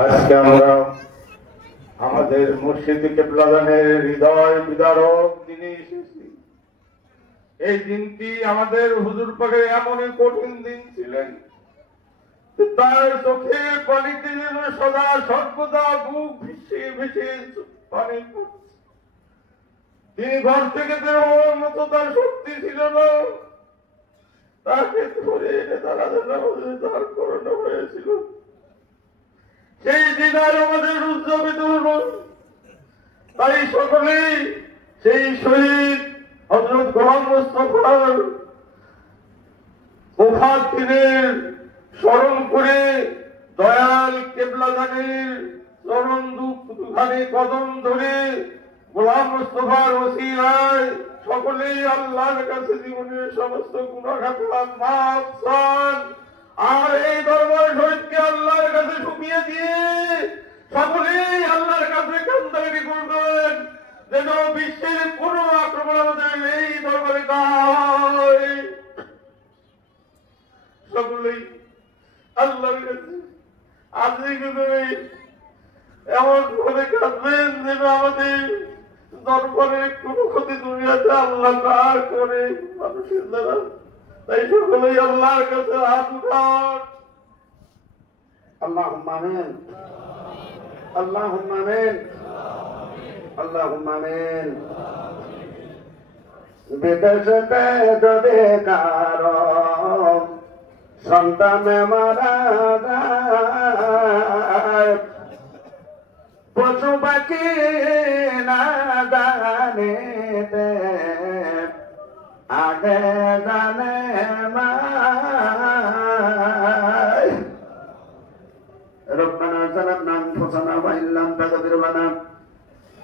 আজকে আমরা আমাদের মুর্শিদ কেবলাদানের হৃদয় বিদারক দিনে এসেছি। এই দিনটি আমাদের হুজুর পাকের এমনই কঠিন দিন ছিলেন, তার চোখে পানিতে যেন সদা সর্বদা বুক ভিসিয়ে ভিসিয়ে পানি পড়ছে। তিনি ঘর থেকে বেরোবার মতো তার শক্তি ছিল না, তাকে ধরে এনে তারা দাঁড় করানো হয়েছিল। সেই দিন আর আমাদের উদযাপিত হল। তাই সকলেই সেই শহীদ হযরত গোলাম মুস্তাফার ওফাত দিনের স্মরণ করে দয়াল কেবলাদানের চরণ দুখানি কদম ধরে গোলাম মুস্তাফার ওসিলায় সকলেই আল্লাহর কাছে জীবনের সমস্ত গুনাহ মাফ চান। আর এই দরবার শহীদকে আল্লাহর কাছে শুকিয়ে দিয়ে সকলেই আল্লাহর কাছে কান্দাকাটি করবেন, যেন বিশ্বের কোন আক্রমণ আমাদের এই দরবারে না হয়। সকলেই আল্লাহর কাছে আজকে এমন ভাবে কাঁদবেন যেন আমাদের দরবারের কোন ক্ষতি দুনিয়াতে আল্লাহ না করে মানুষের দ্বারা। তাই সকলেই আল্লাহর কাছে হাত উঠান। আল্লাহুম্মা আমিন, আল্লাহুম্মা আমিন, আল্লাহুম্মা আমিন। বিদেশেতে যদি কারো সন্তান মারা যায়, পশু পাখি না জানিতে আগে জানে মায়। রব্বানা যালামনা আনফুসানা ওয়া ইন লাম তাগফির লানা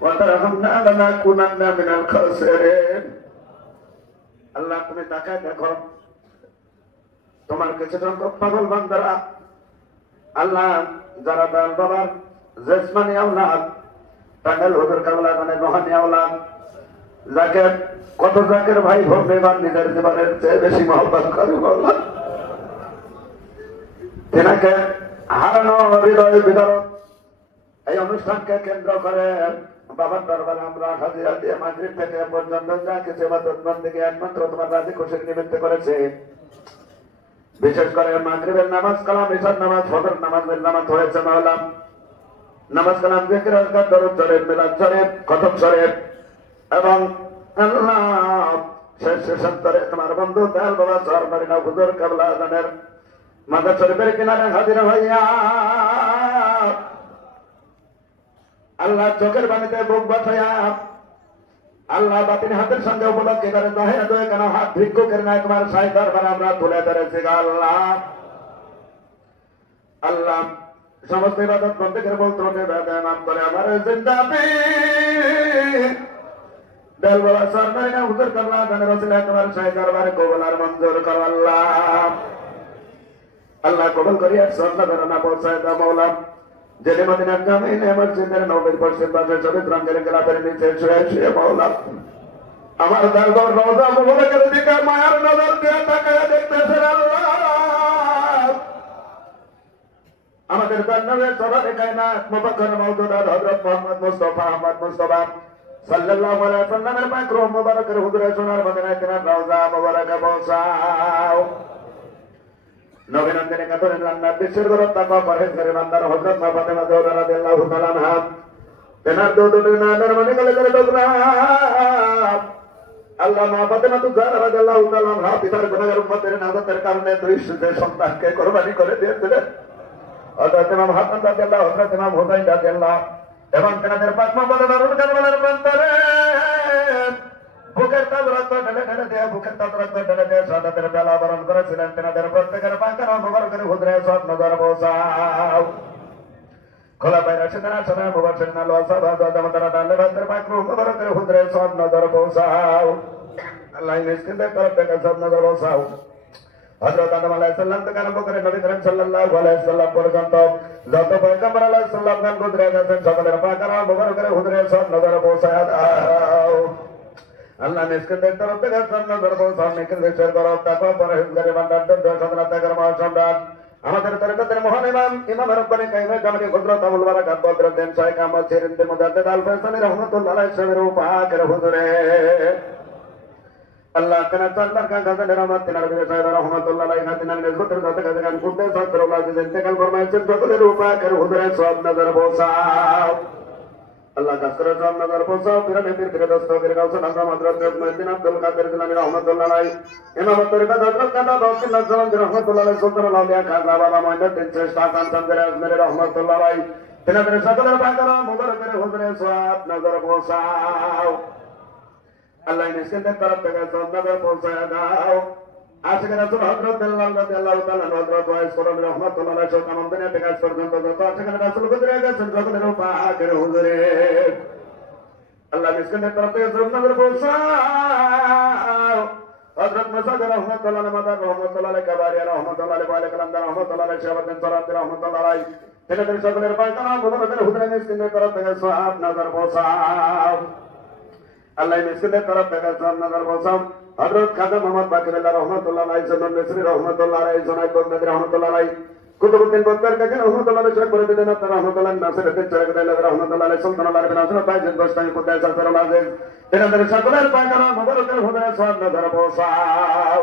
ওয়া তারহামনা লানাকুনান্না মিনাল খাসিরিন। আল্লাহ, তুমি তাকায় দেখো তোমার কিছু সংখ্যক পাগল বান্দারা, আল্লাহ যারা দয়াল বাবার জেসমানি আওলাদ, টাঙ্গাইল হুজুর কাবলাদানের রোহানি আওলাদ, যাকে কত জাকের ভাই ভগ্নীগণ নিজের জীবনের চেয়ে বেশি মহব্বত করে বললাম, তেনাকে হারানো হৃদয় বিদারক এই অনুষ্ঠানকে কেন্দ্র করে বাবার দরবারে আমরা হাজিরা দিয়ে মাগরিব থেকে পর্যন্ত যা কিছু ইবাদত বন্দেগী একমাত্র তোমার রাজি খুশির নিমিত্তে করেছে। বিশেষ করে মাগরিবের নামাজ কালাম, ইশার নামাজ, ফজর নামাজের নামাজ হয়েছে মাওলা। নামাজ কালাম, জিকির, আজকার, দরুদ শরীফ, মিলাদ শরীফ, খতম শরীফ এবং আল্লাহ শেষ সন্তরে তোমার বন্ধু দয়াল বাবা সরমারিনা হুজুর কাবলাদানের মাজার শরীফের কিনারে হাজির হইয়া আল্লাহ চোখের পানিতে বুক বাছাইয়া আল্লাহ বাতিন হাতের সঙ্গে উপলক্ষে করে দহে দয়ে কেন হাত ভিক্ষুকের ন্যায় তোমার সাই দরবারে আমরা তুলে ধরেছি। আল্লাহ আল্লাহ সমস্ত ইবাদত বন্দেগীর বল ত্রুটি বেদয় মাফ করে আমার জিন্দাবি দয়াল বাবা সরমারিনা হুজুর কাবলাদানের ওসিলায় তোমার সাই দরবারে কবুল আর মঞ্জুর করো। আল্লাহ আল্লাহ কবুল করিয়া সন্না ধারণা পৌঁছায় দাও মাওলা। জেলে মদিনার জামিনে মসজিদের নবীর পশ্চিম পাশে সবুজ রঙের গোলাপের নিচে শুয়ে শুয়ে মাওলা আমার দরবার রওজা মুবারকের দিকে মায়ার নজর দিয়ে তাকায় দেখতেছেন। আল্লাহ আমাদের নবী সরকারে কায়নাত মুবাক্কার মাওজুদাত হযরত মুহাম্মদ মুস্তাফা আহমদ মুস্তাফা সাল্লাল্লাহু আলাইহি ওয়াসাল্লামের পাক রূহ মুবারকের হুজুরে সোনার মদিনায় কেনার রওজা মুবারকে পৌঁছাও। নবীনন্দনে কাতরের রান্নার বিশ্বের গরব তাকওয়া পরহেজগারি বান্দার হযরত মা ফাতেমা জোহরা রাদিয়াল্লাহু তাআলা আনহা তেনার দুটি নানার মানে গলে করে ডগরা আল্লাহ মা ফাতেমা জোহরা রাদিয়াল্লাহু তাআলা আনহা পিতার গুনাহের উম্মতের নাজাতের কারণে দুই সন্তানকে কুরবানি করে দিয়েছিলেন। হযরত ইমাম হাসান রাদিয়াল্লাহু, হযরত ইমাম হুসাইন রাদিয়াল্লাহু এবং তেনাদের পাঁচ নম্বর দারুল কারবালার প্রান্তরে বুকের তাজ রক্ত ঢেলে ঢেলে দিয়ে বুকের তাজ রক্ত ঢেলে দিয়ে শাহাদাতের বেলা বরণ করেছিলেন। তেনাদের প্রত্যেকের পাকের মুবারকের হুজুরে সব নজর পৌঁছাও। খোলাফায়ে রাশিদিন আশরায়ে মুবাশশিরিন আল ওয়াসাহাবা জামাতারা ডালে বাতের পাক রূহ মুবারকের হুজুরে সব নজর পৌঁছাও। আল্লাহ মিসকিনদের তরফ থেকে সব নজর পৌঁছাও। হযরত আদম আলাইহিস সালাম থেকে আরম্ভ করে নবী করিম সাল্লাল্লাহু আলাইহি সাল্লাম পর্যন্ত যত পয়গম্বর আলাইহিস সালাম গান গুজরে গেছেন সকলের পাকের মুবারকের হুজুরে সব নজর পৌঁছায় দাও। আল্লাহ মিসকিনদের তরফ থেকে সব নজর পৌঁছাও। নিখিল দেশের গরব তাকওয়া পরহেজগারি বান্দার দরজা সামনে তাকের মহাসম্রাট আমাদের তরিকতের মহান ইমাম রব্বানি কাইমে জামানি কুদরত আবুল বারাকাত বদর দেন শাইখ আহমদ চিরিন্দি মুজাদ্দিদ আল ফয়সালি রাহমাতুল্লাহ আলাইহি সাহেবের পাকের হুজুরে আল্লাহ তাআলা তার কাছে রহমত তিনার বিদে সাহেব রাহমাতুল্লাহ আলাইহি তিনার নিসবতের সাথে কাছে গান করতে সাল্লাল্লাহু আলাইহি ইন্তেকাল ফরমায়েছেন সকলের পাকের হুজুরে সব নজর বসাও আল্লাহ কাসরে সব নজর বসাও পিরামিডের ফিরে দস্তগীর গাউসুল আজম হযরত মুহিদ্দিন আব্দুল কাদের জিলানী রাহমাতুল্লাহ আলাইহি ইমাম তরিকত হযরত কাদা বাউসিল নজরুল রাহমাতুল্লাহ আলাইহি সুলতানুল আউলিয়া খাজা বাবা মুহিদ্দিন চেষ্টা কানসানদের আজমের রাহমাতুল্লাহ আলাইহি তিনাদের সকলের পাকের মুবারকের হুজুরে সব নজর বসাও আল্লাহ নিশ্চিন্তের তরফ থেকে সব নজর পৌঁছায় দাও আশিক রাসূল হযরত আল্লাহ রাদিয়াল্লাহু তাআলা হযরত ওয়াইস করম রাহমাতুল্লাহ আলাইহি সুলতান দুনিয়া থেকে আজ পর্যন্ত যত আশিক রাসূল গুজরে গেছেন সকলের পাকের হুজুরে আল্লাহ নিশ্চিন্তের তরফ থেকে সব নজর পৌঁছাও হযরত মুসাদ রাহমাতুল্লাহ আলাইহি মাদার রাহমাতুল্লাহ আলাইহি কাবারিয়া রাহমাতুল্লাহ আলাইহি ওয়া আলাইহি কালাম রাহমাতুল্লাহ আলাইহি শাহাবাত সালাত রাহমাতুল্লাহ আলাইহি তিনাদের সকলের পাকের মুবারকের হুজুরে নিশ্চিন্তের তরফ থেকে সব নজর পৌঁছাও আল্লাহ মিসকিনের তরফ থেকে সব নজর বসাও হযরত খাজা মোহাম্মদ বাকিরুল্লাহ রাহমাতুল্লাহ আলাইহি সুন্নাত মিসরি রাহমাতুল্লাহ আলাইহি জনাব বন্দর রাহমাতুল্লাহ আলাইহি কুতুবউদ্দিন বক্তার কাছে রাহমাতুল্লাহ আলাইহি শেখ ফরিদুদ্দিন আত্মা রাহমাতুল্লাহ নাসিরউদ্দিন চরকদাইল রাহমাতুল্লাহ আলাইহি সুলতানুল্লাহ বিন নাসর বাইজিদ গোস্তানি কুদ্দাস সারুল আজিজ তিনাদের সকলের পাকের মুবারকের হুজুরে সব নজর বসাও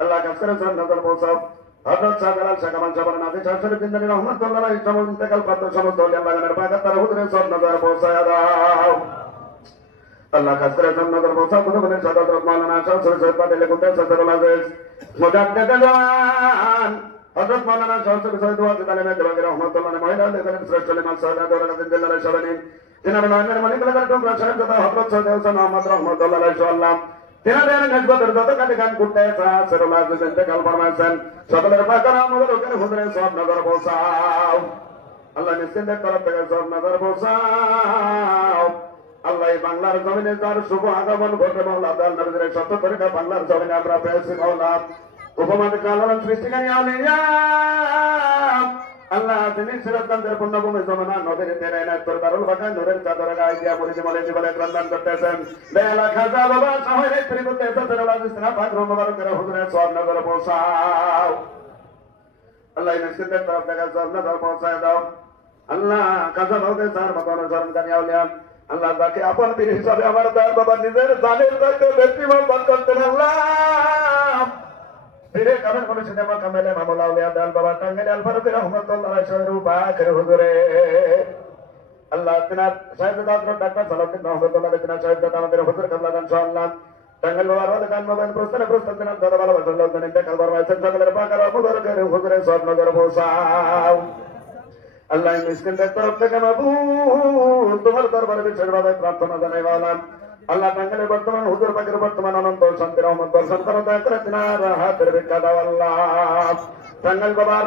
আল্লাহ কাসরে সব নজর বসাও হযরত শাহজালাল শেখ আমান সাহেব নাজি শাহসুর জিন্দানি রাহমাতুল্লাহ আলাইহি সমস্ত ইন্তেকাল প্রাপ্ত সমস্ত ওলিয়া আল্লাহর পাকের তার হুজুরে সব নজর বসায়া দাও আল্লাহ কাসরে নজর বসাও কুতুবুল সাদাত মাওলানা শামসুল সাহেব পাটেল কুদ্দাস সারুল আজিজ মুজাদ্দিদ জান হযরত মাওলানা শামসুল সাহেব ওয়াজিদ আলী মেহদি রাহমাতুল্লাহ আলাইহি মহিলা লেখক শ্রেষ্ঠ ইমাম সাহেব দরগাহ জিন্দালাহ শাবানি তিনার নামের মালিক লাগা টুকরা সাহেব দাদা হযরত সৈয়দ হোসেন আহমদ রাহমাতুল্লাহ আলাইহি সাল্লাম তিনাদের নজবতের যত কাটি গান করতে সারুল আজিজ ইন্তেকাল ফরমায়েছেন সকলের পাকের মুবারকের হুজুরে সব নজর বসাও আল্লাহ নিশ্চিন্তের তরফ থেকে সব নজর বসাও আল্লাহ বাংলার জমিনে যার শুভ আগমন ঘটে মাওলা দাল নবীর সত্য তরিকা বাংলার জমিনে আমরা পেয়েছি মাওলা উপমাদ কালাম সৃষ্টিকারী আউলিয়া আল্লাহ তিনি সিরাজগঞ্জের পুণ্যভূমি জমানা নবীর তেরে নায়তর দারুল বাগান নূরের চাদর গায়ে দিয়া মুরিদ মলে জীবনে প্রদান করতেছেন বেলা খাজা বাবা শহরে ত্রিপুতে সাদরুল আজিজ না পাক মুবারকের হুজুরে সব নজর পৌঁছাও আল্লাহ নিশ্চিন্তের তরফ থেকে সব নজর পৌঁছায় দাও আল্লাহ খাজা বাবাকে সার মত অনুসরণকারী আউলিয়া আল্লাহ তাকে আপন পীর হিসাবে আমার দয়াল বাবা নিজের জানের দায়িত্ব ব্যক্তি মহব্বত করতেন আল্লাহ ফিরে কামেল কোন সিনেমা কামেলে মামলা আউলিয়া দয়াল বাবা টাঙ্গাইল আল ফারুক রাহমাতুল্লাহ আলাইহি সাহেব পাকের হুজুরে আল্লাহ তিনার সাহেব দাদর ডাক্তার সালাউদ্দিন রাহমাতুল্লাহ আলাইহি তিনার সাহেব দাদা আমাদের হুজুর কাবলা ইনশাআল্লাহ টাঙ্গাইল বাবার ওয়াদা কান মোবাইল প্রস্তাব দিনার দাদা ভালোবাসা আল্লাহ জানেন দেখাল ফরমায়েছেন সকলের পাকের মুবারকের হুজুরে সব নজর বসাও আল্লাহ মিসকিনদের তরফ থেকে মাবুদ তোমার দরবারে বিশেষভাবে প্রার্থনা জানাই মাওলা আল্লাহ টাঙ্গাইলের বর্তমান হুজুর পাকের বর্তমান অনন্ত শান্তি রহমত বর্ষণ করো দয়া করে তিনার হাতের ভিক্ষা দাও আল্লাহ টাঙ্গাইল বাবার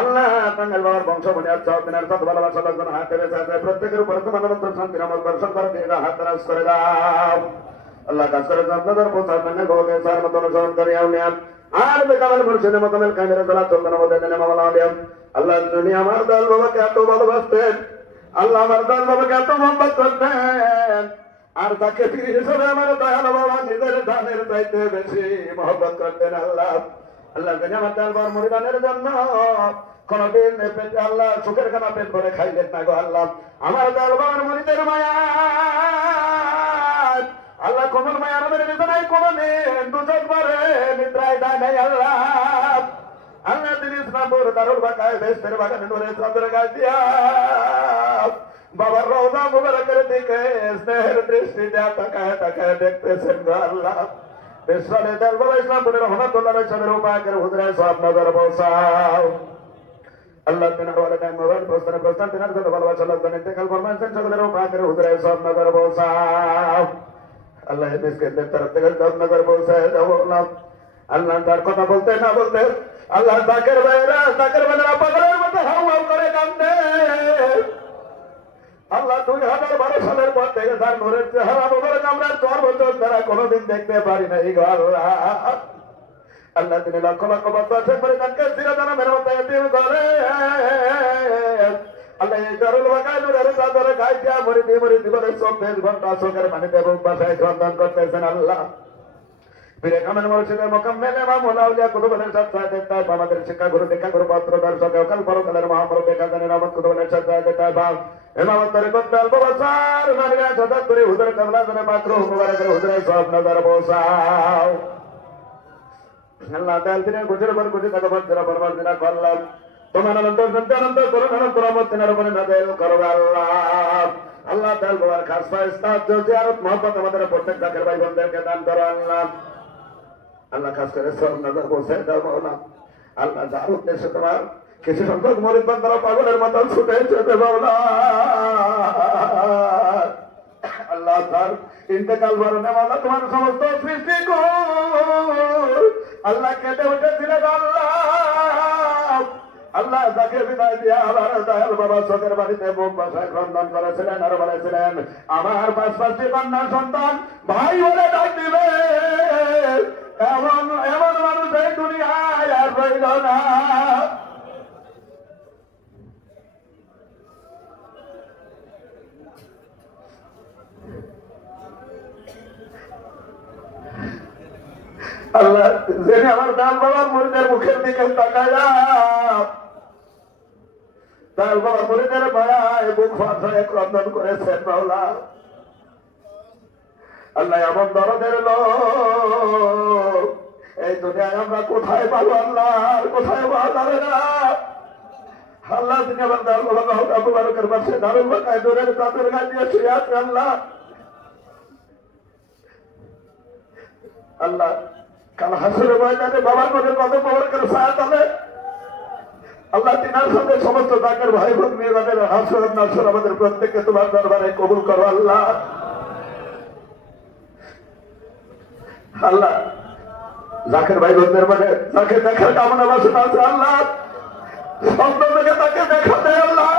আল্লাহ টাঙ্গাইল বাবার বংশমণি আচ্ছা তিনার সাথে ভালোবাসা লোকজন হাতে বেঁচে প্রত্যেকের উপর তোমার অনন্ত শান্তি রহমত বর্ষণ করে দিয়ে হাত রাজ করে দাও আল্লাহ কাজ করে আপনাদের পৌঁছাও টাঙ্গাইল বাবাকে সার মতো অনুসরণ করে আউলিয়া আর বেকামেল মুর্শিদে মোকামেল কামের দলা চন্দন মধ্যে দেনে মাওলা আউলিয়া আল্লাহ দুনিয়া আমার দয়াল বাবাকে এত ভালোবাসতেন আল্লাহ আমার দয়াল বাবাকে এত মহব্বত করতেন আর তাকে পীর হিসেবে আমার দয়াল বাবা নিজের দানের চাইতে বেশি মহব্বত করতেন আল্লাহ আল্লাহ দুনিয়া আমার দয়াল বাবার মুরিদানের জন্য কোনদিন পেটে আল্লাহ চোখের খানা পেট ভরে খাইলেন না গো আল্লাহ আমার দয়াল বাবার মুরিদের মায়া আল্লাহ কোমল মায়া আমাদের বিছানায় কোনদিন দুচোখ ভরে নিদ্রায় দেয় নাই আল্লাহ আল্লাহ তিনি ইসলামপুর দারুল বাকায় বেস্তের বাগানে নূরের চাদর গায়ে দিয়া বাবার রওজা মুবারকের দিকে স্নেহের দৃষ্টি দেয়া তাকায় তাকায় দেখতেছেন গো আল্লাহ বিশ্বরে দয়াল বাবা ইসলামপুরের রহমাতুল্লাহ আলাইহি সাহেবের পাকের হুজুরে সব নজর বসাও আল্লাহ তিনার ওয়ালাদান মোবাইল প্রস্তান তিনার সাথে ভালোবাসা লোকজন ইন্তেকাল ফরমায়েছেন সকলের পাকের হুজুরে সব নজর বসাও আল্লাহ মিসকিনদের তরফ থেকে সব নজর বসায় দাও আল্লাহ তার কথা বলতে না বলতে আল্লাহ তাকের বাইরা পাগলের মতো হাউ করে কান্দে আল্লাহ 2012 সালের পর থেকে তার নূরের চেহারা মুবারক আমরা 4 বছর ধরে কোনোদিন দেখতে পারি না এই আল্লাহ আল্লাহ তিনি লক্ষ লক্ষ বছর পরে তাকে চিরদিন মেরে মতো এতিম করে আল্লাহ এই দারুল বাগায় নূরের চাদরে গায়ে দিয়া মরি বলে 24 ঘন্টা চোখের পানিতে বুক বাসায় ক্রন্দন করতেছেন আল্লাহ পীরে কামেল মুর্শিদে মোকাম্মেল ইমাম আউলিয়া কুতুবের সাথে তাই আমাদের শিক্ষা গুরু দীক্ষা গুরু পত্র দর্শক অকাল পরকালের মহাপ্রভু বেকাদানের রহমত কুতুবের সাথে তাই ইমাম তরিকত আল বাসার নারিয়া সদা করে হুজুর কামলা জানে পাকরু মুবারকের হুজুরের সব নজর বসাও আল্লাহ তাআলা দিনের গুজর পর গুজর টাকা বন্ধরা বরবাদ দিনা করলাম তোমার অনন্ত সন্তানন্ত করুন অনন্ত রহমত তিনার উপরে নাযিল করো আল্লাহ আল্লাহ তাআলা তোমার খাস ফেরেশতা জিয়ারত মহব্বত আমাদের প্রত্যেক জাকের ভাই বোনদেরকে দান করো আল্লাহ আল্লাহ খাস করে সব নজর বসে দাও মাওলানা আল্লাহ যার উদ্দেশ্যে তোমার কিছু সংখ্যক মুরিদ বান্দারা পাগলের মতো ছুটে যেতে মাওলানা আল্লাহ তার ইন্তেকাল বরণে মাওলানা তোমার সমস্ত সৃষ্টি কর আল্লাহ কেটে উঠেছিলেন আল্লাহ আল্লাহ যাকে বিদায় দিয়া আমার দয়াল বাবা চোখের বাড়িতে মুখ বাসায় ক্রন্দন করেছিলেন আর বলেছিলেন আমার 5-5টি কন্যা সন্তান ভাই বলে ডাক দিবে এমন এমন মানুষ এই দুনিয়ায় আর রইল না আল্লাহ যেন আমার দাল বাবার মুরিদের মুখের দিকে তাকায় দাল বাবার মুরিদের মায়ায় বুক ভাষায় ক্রন্দন করেছেন মাওলা আল্লাহ এমন দরদের লোক এই দুনিয়ায় আমরা কোথায় পাবো আল্লাহ কোথায় পাওয়া যাবে না আল্লাহ তিনি আমার দাল বাবা আবু বারকের পাশে দারুল বাকায় দূরের চাঁদের গায়ে দিয়ে শুয়ে আছে আল্লাহ আল্লাহ কাল হাসরের ময়দানে বাবার মনে কত মোবারকের ছায়া তলে আল্লাহ তিনার সাথে সমস্ত জাকের ভাই বোন নিয়ে যাদের হাসর নাসর আমাদের প্রত্যেককে তোমার দরবারে কবুল করো আল্লাহ আল্লাহ জাকের ভাই বোনদের মানে যাকে দেখার কামনা বাসনা আছে আল্লাহ স্বপ্ন থেকে তাকে দেখাতে আল্লাহ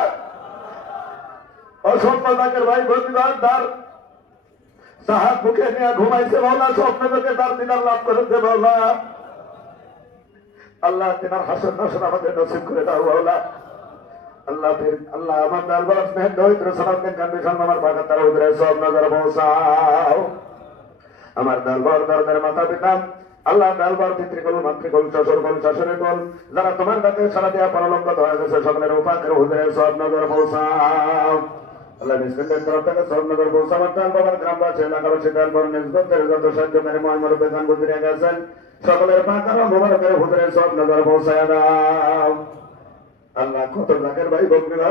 অস্বপ্ন জাকের ভাই বোন তার সাহাব মুখে নিয়ে ঘুমাইছে মাওলা স্বপ্ন থেকে তার দিদার লাভ করেছে মাওলা আল্লাহ তিনার হাসন নাসর আমাদের নসিব করে দাও মাওলা আল্লাহ ফির আল্লাহ আমার দরবার স্নেহ দরিদ্র সালাতের কন্ডিশন আমার পাকা তার উদরে সব নজর পৌঁছাও আমার দরবার দরদের মাতা পিতা আল্লাহ দরবার পিতৃকুল মাতৃকুল শ্বশুরকুল শাশুড়িকুল যারা তোমার ডাকে সারা দেওয়া পরলোকগত হয়ে গেছে সকলের উপাকের উদরে সব নজর পৌঁছাও আল্লাহ মিসকিনদের তরফ থেকে সব নজর পৌঁছাবার দান বাবার গ্রামবাসী এলাকাবাসী দান বরণ নিজদের যত সাহায্য মেরে মহামার বেতন গুজরে গেছেন সকলের পাকার মোবারকের হুজুরে সব নজর পৌঁছায় দাও আল্লাহ কত জাকের ভাই বকরিরা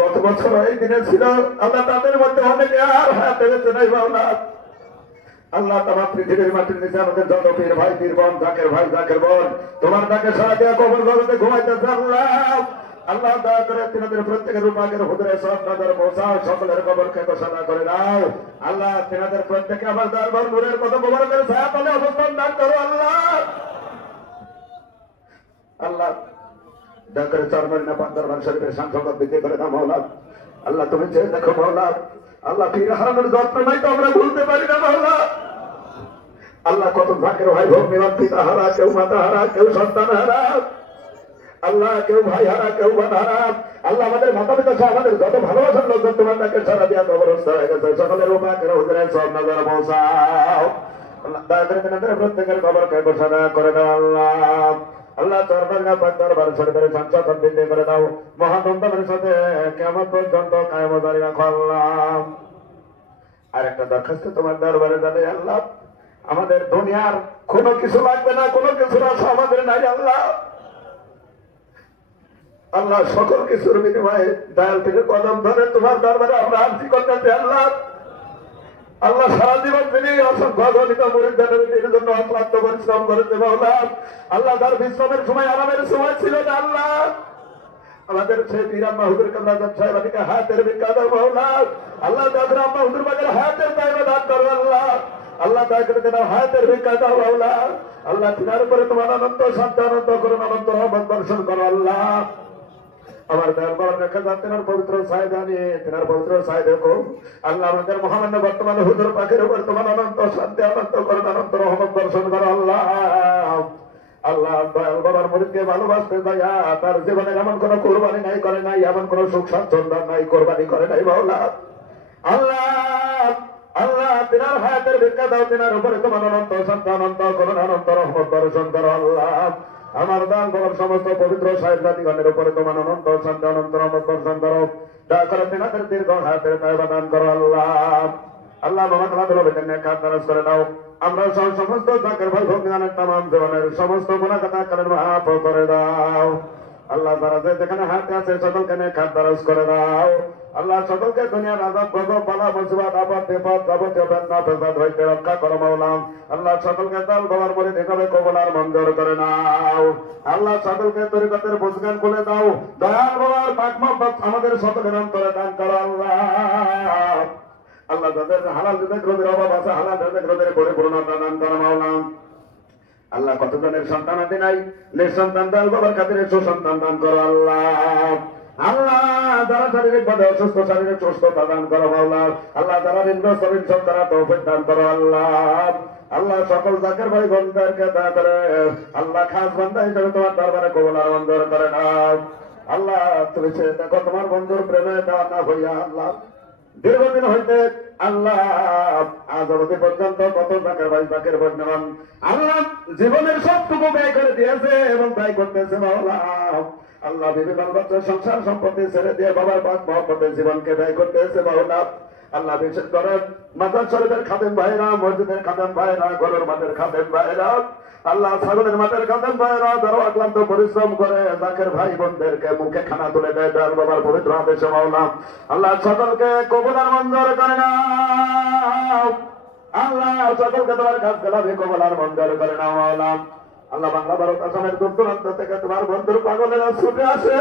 গত বছর এই দিনে ছিল আল্লাহ তাদের মধ্যে অনেকে আর হাতে বেঁচে নাই মাওলা আল্লাহ তোমার পৃথিবীর মাটির নিচে আমাদের যত পীর ভাই পীর বোন জাকের ভাই জাকের বোন তোমার ডাকে সারা দেওয়া কবর জগতে ঘুমাইতেছে আল্লাহ আল্লাহ দয়া করে তিনাদের প্রত্যেকের রূপাকের হুজুরে সব নজর পৌঁছাও সকলের কবরকে ঘোষণা করে দাও আল্লাহ তিনাদের প্রত্যেকে আমার দরবার নূরের কত মোবারকের ছায়া তলে অবস্থান দান করো আল্লাহ আল্লাহ দয়া করে চরমরিনা পাক দরবার শরীফের সংখ্যক বৃদ্ধি করে দাও মাওলা আল্লাহ তুমি যে দেখো মাওলা আল্লাহ পীর হারানোর যত্ন নাই তো আমরা ভুলতে পারি না মাওলা আল্লাহ কত জাকের ভাই বোন মিলন পিতা হারা কেউ মাতা হারা কেউ সন্তান হারা আল্লাহ কেউ ভাই হারা কেউ বোন হারা আল্লাহ আমাদের মাতা পিতা সহ আমাদের যত ভালোবাসার লোকজন তোমার তাকে সারা দিয়া কবরস্থ হয়ে গেছে সকলের উপাকের হুজুরে সব নজর পৌঁছাও আল্লাহ দয়া করে তিনাদের প্রত্যেকের কবরকে ঘোষণা করে দাও আল্লাহ আল্লাহ চরমরিনা পাক দরবার শরীফের সংখ্যক বৃদ্ধি করে দাও মহাদন্তের সাথে কিয়ামত পর্যন্ত কায়েম জারি রাখো আল্লাহ আর একটা দরখাস্ত তোমার দরবারে জানাই আল্লাহ আমাদের দুনিয়ার কোনো কিছু লাগবে না কোনো কিছুর আশা আমাদের নাই আল্লাহ আল্লাহ সকল কিছুর বিনিময়ে দয়াল পীরের কদম ধরে তোমার দরবারে আমরা আরজি করতেছি আল্লাহ আল্লাহ সারা জীবন তিনি অসংখ্য গণিত মুরিদের জন্য অক্লান্ত পরিশ্রম করেছে মাওলা আল্লাহ তার বিশ্রামের সময় আরামের সময় ছিল না আল্লাহ আমাদের সেই পীর আম্মা হুজুর কামরাজ সাহেবাকে হায়াতের ভিক্ষা দাও মাওলা আল্লাহ তাদের আম্মা হুজুর বাগের হায়াতের দায়িত্ব দান করো আল্লাহ আল্লাহ দয়া করে দেন হায়াতের ভিক্ষা দাও মাওলা আল্লাহ তিনার উপরে তোমার অনন্ত শান্তি অনন্ত করুন অনন্ত রহমত বর্ষণ করো আল্লাহ আমার দরবার রেখে যান তেনার পবিত্র ছায়া জানিয়ে তেনার পবিত্র ছায়া দেখো আল্লাহ আমাদের মহামান্য বর্তমান হুজুর পাকের উপর তোমার অনন্ত শান্তি অনন্ত করুন অনন্ত রহমত বর্ষণ করো আল্লাহ আল্লাহ বাবার মুরিদকে ভালোবাসতে দয়া তার জীবনে এমন কোন কোরবানি নাই করে নাই এমন কোন সুখ স্বাচ্ছন্দ্য নাই কোরবানি করে নাই মাওলা আল্লাহ আল্লাহ তিনার হায়াতের ভিক্ষা দাও, তিনার উপরে তোমার অনন্ত সন্তান অনন্ত করুন অনন্ত রহমত বর্ষণ করো আল্লাহ। আমার দান বলার সমস্ত পবিত্র সাহিত্যগণের উপরে তোমার অনন্ত সন্তান অনন্ত রহমত বর্ষণ করো। দয়া করে তিনাদের দীর্ঘ হায়াতের তাইবা দান করো আল্লাহ। আল্লাহ মামা তোমার বেতন নেকাত দারাজ করে দাও। আমরা সমস্ত জাকের ভাই ভগ্নানের তামাম জীবনের সমস্ত গুনাহগাতা কালের মাফ করে দাও আল্লাহ। যারা যেখানে হাতে আছে সকলকে নেকাত দারাজ করে দাও আল্লাহ। সকলকে দুনিয়ার আযাব গজব বালা মুসিবত আপদ বিপদ যাবতীয় বেদনা ফেসাদ হইতে রক্ষা করো মাওলা। আল্লাহ সকলকে দাল বাবার মরে দেখাবে কবুল আর মঞ্জুর করে নাও আল্লাহ। সকলকে তরিকতের বুঝগান খুলে দাও। দয়াল বাবার পাক মহব্বত আমাদের সকলের অন্তরে দান করো আল্লাহ। আল্লাহ যাদের হালাল রিজিক রোজের অভাব আছে হালাল রিজিক রোজের পরিপূর্ণতা দান করো মাওলা। আল্লাহ কতজনের সন্তান আছে নাই নিঃসন্তান দাল বাবার খাতিরে সুসন্তান দান করো আল্লাহ। আল্লাহ যারা শারীরিক ভাবে অসুস্থ শারীরিক সুস্থতা দান করো মাওলা। আল্লাহ যারা ঋণগ্রস্ত তারা তৌফিক দান করো আল্লাহ। আল্লাহ সকল জাকের ভাই বোনদেরকে দয়া করে আল্লাহ খাস বান্দা হিসেবে তোমার দরবারে কবুল আর মঞ্জুর করে নাও আল্লাহ। তুমি সে দেখো তোমার বন্ধুর প্রেমে দেওয়া না হইয়া আল্লাহ দীর্ঘদিন হইতে আল্লাহ আজ অবধি পর্যন্ত কত জাকের ভাই জাকের বোন আল্লাহ জীবনের সবটুকু ব্যয় করে দিয়েছে এবং ব্যয় করতেছে মাওলা। আল্লাহ বিভিন্ন বাচ্চা সংসার সম্পত্তি ছেড়ে দিয়ে বাবার পাক মহব্বতের জীবনকে ব্যয় করতেছে মাওলা। আল্লাহ বিশেষ করে মাজার শরীফের খাদেম ভাইরা মসজিদের খাদেম ভাইরা গরুর মাঠের খাদেম ভাইরা আল্লাহ ছাগলের মাঠের খাদেম ভাইরা যারা অক্লান্ত পরিশ্রম করে জাকের ভাই বোনদেরকে মুখে খানা তুলে দেয় দয়াল বাবার পবিত্র আদেশে মাওলা। আল্লাহ সকলকে কবুল আর মঞ্জুর করে নাও আল্লাহ। সকলকে তোমার কাজ গেলাবে কবুল আর মঞ্জুর করে নাও মাওলা। আল্লাহ বাংলা ভারত আসামের দূর দূরান্ত থেকে তোমার বন্ধুর পাগলেরা ছুটে আসে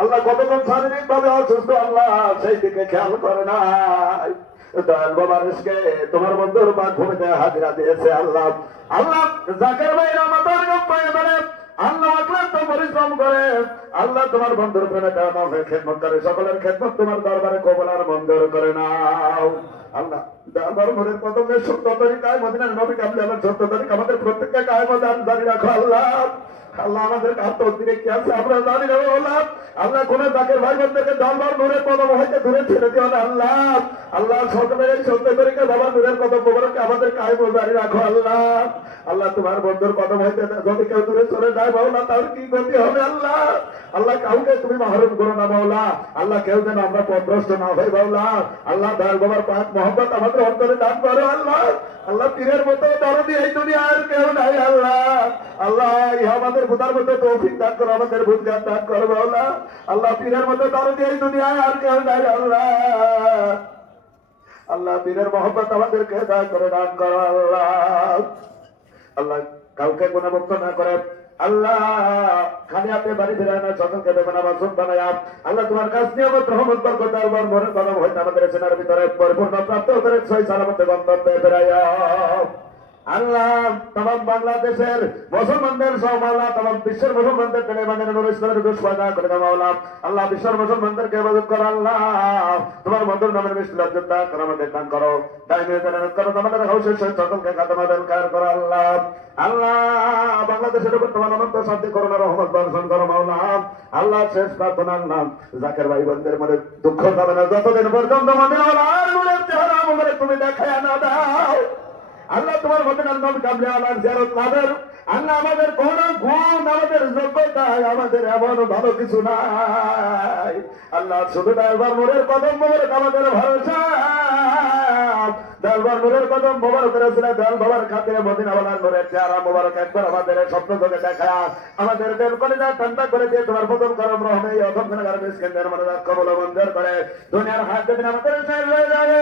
আল্লাহ। কতক্ষণ শারীরিক ভাবে অসুস্থ আল্লাহ সেই দিকে খেয়াল করে নাই দয়াল বাবার ইসকে তোমার বন্ধুর পা ঘুমিতে হাজিরা দিয়েছে আল্লাহ। আল্লাহ জাকের ভাইরা মাতার পায়ে ধরে আল্লাহ অক্লান্ত পরিশ্রম করে আল্লাহ তোমার বন্ধুর প্রেমে দেওয়া হয়ে খেদমত করে সকলের খেদমত তোমার দরবারে কবুল আর মঞ্জুর করে নাও আল্লাহ। দরবার মনের প্রথমে সত্য তরিকায় মদিনার নবী কাবলি আল্লাহ সত্য তরিকা আমাদের প্রত্যেককে কায়েমত আর জারি রাখো আল্লাহ। আল্লাহ আমাদের আত্মহত্যা কি আছে আমরা জানি না আল্লাহ। আল্লাহ কোন জাকের ভাই বোনদেরকে দরবার নূরের কদম হইতে দূরে ছেড়ে দিও না আল্লাহ। আল্লাহ সকলের এই সত্য তরিকা বাবা নূরের কদম মোবারকে আমাদের কায়েম জারি রাখো আল্লাহ। আল্লাহ তোমার বন্ধুর কদম হইতে যদি কেউ দূরে চলে যায় মাওলা তার কি গতি হবে আল্লাহ। আল্লাহ কাউকে তুমি মাহরুম করো না মাওলা। আল্লাহ কেউ যেন আমরা পথভ্রষ্ট না হই মাওলা। আল্লাহ দয়াল বাবার পাক মহব্বত আমাদের অন্তরে দান করো আল্লাহ। আল্লাহ পীরের মতো দরদি এই দুনিয়ার কেউ নাই আল্লাহ। আল্লাহ আমাদের বুঝার মতো তৌফিক দান করো আমাদের বুঝগান দান করো মাওলা। আল্লাহ পীরের মতো দরদি এই দুনিয়ায় আর কেউ নাই আল্লাহ। আল্লাহ পীরের মহব্বত আমাদেরকে দান করে দান করো আল্লাহ। আল্লাহ কাউকে গুণমুক্ত না করে আল্লাহ খালি আপনি বাড়ি ফিরায় না সকলকে দেবেন আমার সুখ বানায় আল্লাহ তোমার কাছ নিয়মিত রহমত বরকত আর মনের কদম হইতে আমাদের সেনার ভিতরে পরিপূর্ণ প্রাপ্ত করে সই সালামতে গন্তব্যে ফেরাইয়া আল্লাহ। তাম বাংলাদেশের মুসলমানদের সহ মাওলা তাম বিশ্বের মুসলমানদের তেলেবানের নুর ইসলামের দুষ্পয়দা করে দাও মাওলা। আল্লাহ বিশ্বের মুসলমানদেরকে ইবাদত করো আল্লাহ। তোমার মধুর নামের মিষ্টিলার যোদ্ধা করো আমাদের দান করো দাইমে দান করো আমাদের হাউসের সহিত সকলকে খাদমাদান কার করো আল্লাহ। আল্লাহ বাংলাদেশের উপর তোমার অনন্ত শান্তি করুণা রহমত বর্ষণ করো মাওলা। আল্লাহ শেষ প্রার্থনার নাম জাকের ভাই বোনদের মনে দুঃখ যাবে না যতদিন পর্যন্ত মদিনাওয়ালার নূরের চেহারা আমাদের তুমি দেখায় না দাও আল্লাহ। তোমার মদিনার নবী কাবলি আলার জিয়ারত লাভের আল্লাহ আমাদের কোন গুণ আমাদের যোগ্যতা আমাদের এমন ভালো কিছু নাই আল্লাহ। শুধু দরবার নূরের কদম মোবারক আমাদের ভরসা। দরবার নূরের কদম মোবারক করেছিল দয়াল বাবার খাতিরে মদিনাওয়ালার নূরের চেহারা মোবারক একবার আমাদের স্বপ্ন চোখে দেখা আমাদের দিল কলিজা ঠান্ডা করে দিয়ে তোমার প্রথম করম রহমে এই অথম গুনাহগার মিসকিনদের মনে কবুল ও মঞ্জুর করে দুনিয়ার হাত যেদিন আমাদের শেষ হয়ে যাবে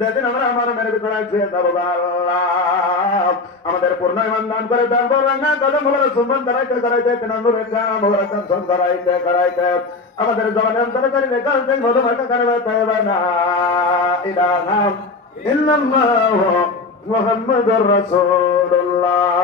যেদিন আমরা আমার মেরে ভিতরে ছুঁয়ে যাবো আল্লাহ আমাদের পূর্ণ ইমান দান করে দান করবেন না কদম মোবারক সুম্মান করাইতে করাইতে তিনার নূরের চেহারা মোবারক দর্শন করাইতে করাইতে আমাদের জবানে অন্তরে করি বেকার থেকে মধুমাখা করবে তয়বা না ইলাহা ইল্লাল্লাহ মুহাম্মাদুর রাসূলুল্লাহ।